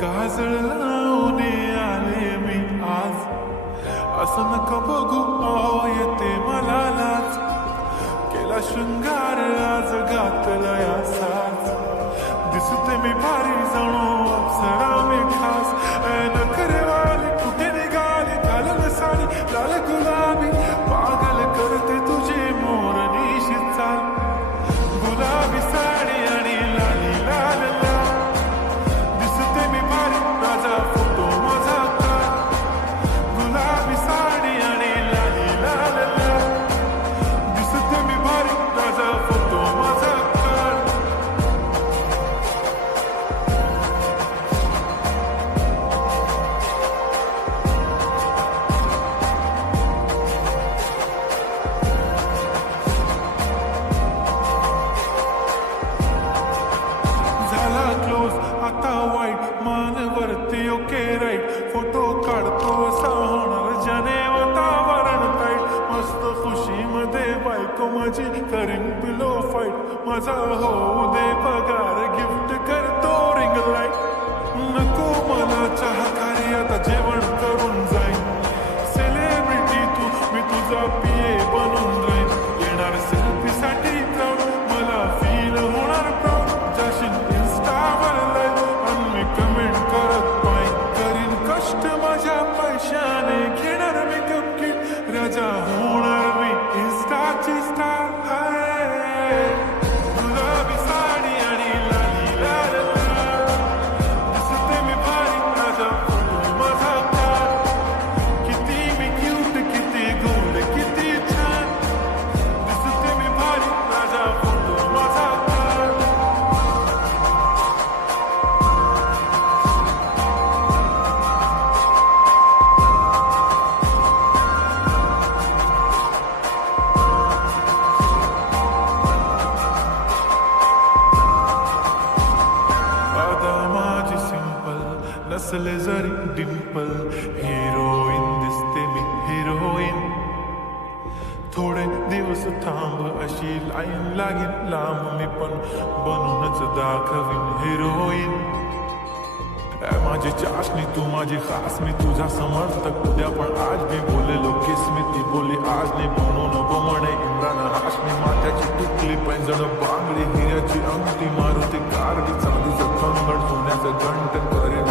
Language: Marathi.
काजळ लावून आले मी आज, असं नका बघू येते मला लाज. केला शृंगार आज घातला या साज, दिसते मी भारी जणू अप्सरा मी खास. नखरेवाली कुठे निघाली घालून साडी लाल गुलाबी, पागल करते तुझे मोरनीशी चाल. गुलाबी साडी आणि लाली लाल लाल, दिसते मी भारी राजा फोटो माझा काढ. गुलाबी साडी आणि लाली लाल लाल, दिसते मी भारी राजा फोटो माझा काढ. झाला क्लोज आता वाईट, मानवरती ओके राईट. फोटो काढतो असा होणार ज्याने वातावरण टाईट. मस्त खुशीमध्ये बायको माझी करीन पिलो फाईट. माझा होऊ दे पगार गिफ्ट करतो रिंग लाईट. नको मला चहाकारी आता जेवण करून जाईन. सेलिब्रिटी तू मी तुझा पिये बनून राहीन. येणार सेल्फी साठी क्राऊड, मला फील होणार प्राऊड. जाशील इन्स्टावर लाईव्ह आणि मी कमेंट करत पाहिन. करीन कष्ट माझ्या पैशाने, घेणार मेकअप किट. राजा होणार मी इन्स्टाची स्टार. गुलाबी साडी आणि लाली लाल लाल, दिसते मी भारी राजा फोटो माझा काढ. किती मी क्यूट किती गोड किती छान, दिसते मी भारी राजा फोटो माझा काढ. आता माझी सिंपल नसले जरी डिंपल, हिरोईन दिसते मी हिरोईन. थोडे दिवस थांब अशी लाईन लागेल लांब, मी पण बनूनच दाखवीन हिरोईन. माझी चाशनी तू माझी खास, मी तुझा समर्थक उद्या पण आज मी बोलेलो किस मी. ती बोली आज नाही म्हणून नको म्हणे इम्रान हाशमी. माथ्याची टिकली पैंजण बांगडी, हिऱ्याची अंगठी, मारुती कारडी, चांदीचं कंगण, सोन्याचं घंटन, करेन